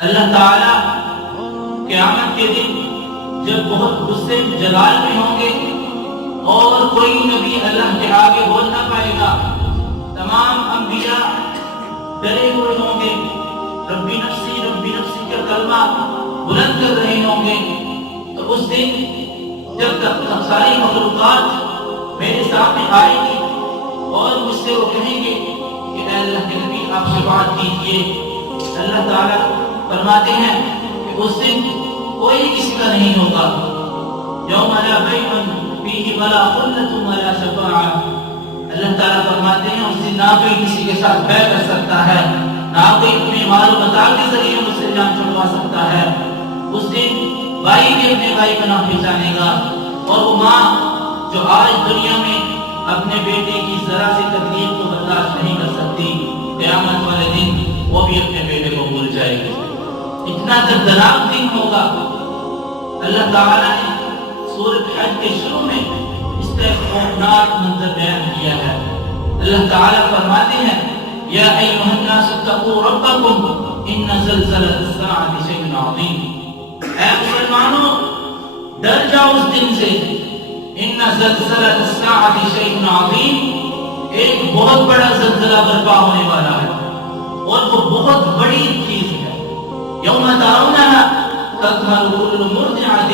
اللہ تعالیٰ قیامت کے دن جب بہت غصے جلال میں ہوں گے اور کوئی نبی اللہ کے آگے بول نہ پائے گا، تمام انبیاء ڈرے ہوئے ہوں گے، ربی نفسی کا کلمہ بلند کر رہے ہوں گے، تو اس دن جب تک ساری مخلوقات میرے سامنے آئے گی اور مجھ سے وہ کہیں گے کہ اے اللہ کے نبی آپ شفاعت کیجیے، اللہ تعالیٰ فرماتے ہیں کہ اس دن کوئی کسی کا نہیں ہوگا، یوم لا بیع فیہ ولا خلۃ ولا شفاعۃ، اللہ تعالیٰ فرماتے ہیں اس دن نہ کوئی کسی کے ساتھ بیع کر سکتا ہے، نہ کوئی اپنے مال و متاع کے ذریعے مجھ سے جان چھڑوا سکتا ہے، اس دن بھائی بھی اپنے بھائی کو نہ پہچانے گا، اور وہ ماں جو آج دنیا میں اپنے بیٹے کی ذرا سی تکلیف کو برداشت نہیں کر سکتی، قیامت والے دن وہ بھی اپنے بیٹے کو بھول جائے گی۔ اتنا دردناک دن ہوگا۔ اللہ تعالیٰ نے سورۃ حج کے شروع میں اس کا ایک خوفناک منظر بیان کیا ہے۔ اللہ تعالیٰ فرماتے ہیں یا ایھا الناس اتقوا ربکم ان زلزلۃ الساعۃ شیء عظیم، اے مسلمانوں ڈر جاؤ اس دن سے، ان زلزلۃ الساعۃ شیء عظیم، ایک بہت بڑا زلزلہ برپا ہونے والا ہے اور وہ بہت بڑی چیز ہے۔ یوم ترونها تذهل كل مرضعۃ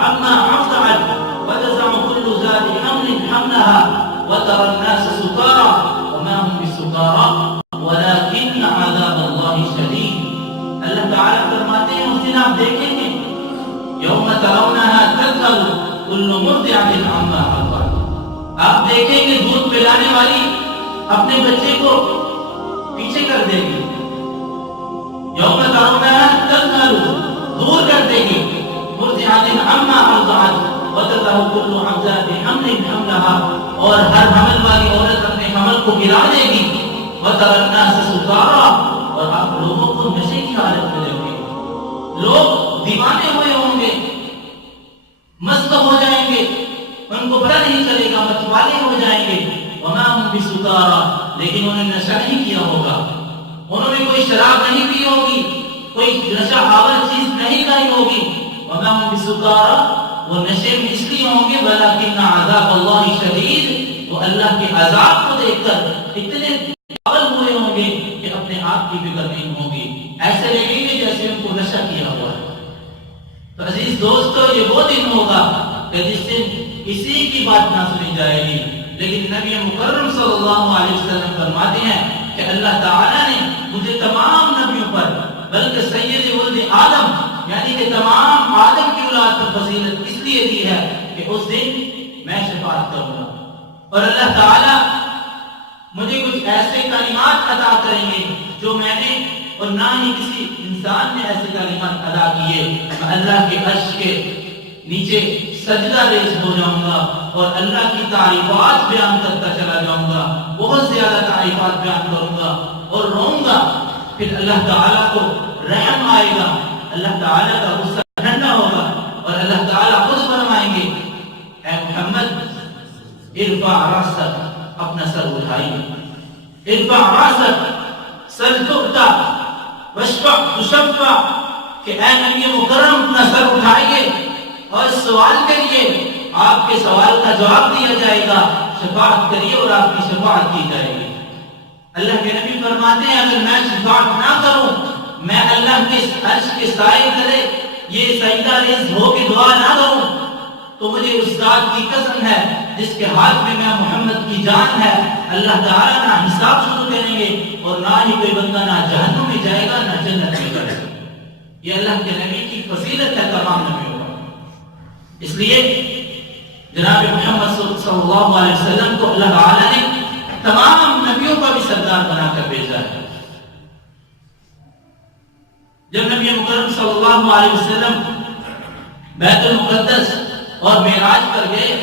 عما ارضعت وتضع كل ذات حمل حملها وترى الناس سكارى وما هم بسكارى ولكن عذاب الله شدید۔ اللہ تعالیٰ فرماتے ہیں اس دن آپ دیکھیں گے یوم ترونها تذهل كل مرضعۃ عما ارضعت، آپ دیکھیں گے دودھ پلانے والی اپنے بچے کو پیچھے کر دے گی، یوم ترونها تذهل دور کر دے گی، مرضعۃ عما ارضعت وتضع كل ذات حمل حملها، اور ہر حمل والی عورت اپنے حمل کو گرا دے گی، وترى الناس سكارى، اور آپ لوگوں کو نشے کی حالت میں دیکھیں گے، لوگ دیوانے ہوئے ہوں گے، مست ہو جائیں گے، ان کو پتہ نہیں چلے گا، متوالے ہو جائیں گے، وما هم بسكارى، لیکن انہوں نے نشہ نہیں کیا ہوگا، انہوں نے کوئی شراب نہیں پی ہوگی، کوئی نشہ آور چیز نہیں کھائی ہوگی، وما هم بسكارى، وہ نشے میں اس لیے ہوں گے ولكن عذاب اللہ شدید، وہ اللہ کے عذاب کو دیکھ کر اتنے پاگل ہوئے ہوں گے کہ اپنے آپ کی فکر نہیں ہوگی، ایسے لگیں گے جیسے ان کو نشہ کیا ہوا ہے۔ تو عزیز دوستو یہ وہ دن ہوگا کہ جس دن کسی کی بات نہ سنی جائے گی، لیکن نبی مکرم صلی اللہ علیہ وسلم فرماتے ہیں کہ اللہ تعالیٰ نے مجھے تمام نبیوں پر بلکہ سید ولد آدم یعنی کہ تمام آدم کی اولاد پر فضیلت اس لیے دی ہے کہ اس دن میں شفاعت کروں گا، اور اللہ تعالیٰ مجھے کچھ ایسے کلمات عطا کریں گے جو میں نے اور نہ ہی کسی انسان نے ایسے کلمات ادا کیے، میں اللہ کے عرش کے نیچے سجدہ ریز ہو جاؤں گا اور اللہ کی تعریفات بیان کرتا چلا جاؤں گا، بہت زیادہ تعریفات بیان کروں گا اور روؤں گا، پھر اللہ تعالیٰ کو رحم آئے گا، اللہ تعالیٰ کا غصہ ٹھنڈا ہوگا اور اللہ تعالیٰ خود فرمائیں گے اے محمد ارفع راسک، اپنا سر اٹھائیے، ارفع راسک سر تؤتا واشفع تشفع، کہ اے نبی مکرم اپنا سر اٹھائیے اور سوال کریے، آپ کے سوال کا جواب دیا جائے گا، شفاعت کریے اور آپ کی شفاعت کی جائے گی۔ اللہ کے نبی فرماتے ہیں اگر میں شفاعت نہ کروں، میں اللہ کے عرش کے سائے تلے یہ سجدہ ریز ہو کے دعا نہ کروں، تو مجھے اس ذات کی قسم ہے جس کے ہاتھ میں محمد کی جان ہے، اللہ تعالیٰ نہ حساب شروع کریں گے اور نہ ہی کوئی بندہ نہ جہنم میں جائے گا نہ جنت میں جائے گا۔ یہ اللہ کے نبی کی فضیلت ہے تمام نبیوں پر۔ اس لیے جناب محمد صلی اللہ علیہ وسلم کو اللہ تعالیٰ نے تمام نبیوں کا بھی سردار بنا کر بھیجا ہے۔ جب نبی مکرم صلی اللہ علیہ وسلم بیت المقدس اور معراج پر گئے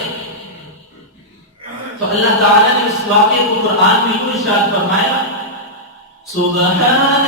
تو اللہ تعالیٰ نے اس واقعے کو قرآن میں یوں ارشاد فرمایا سبحان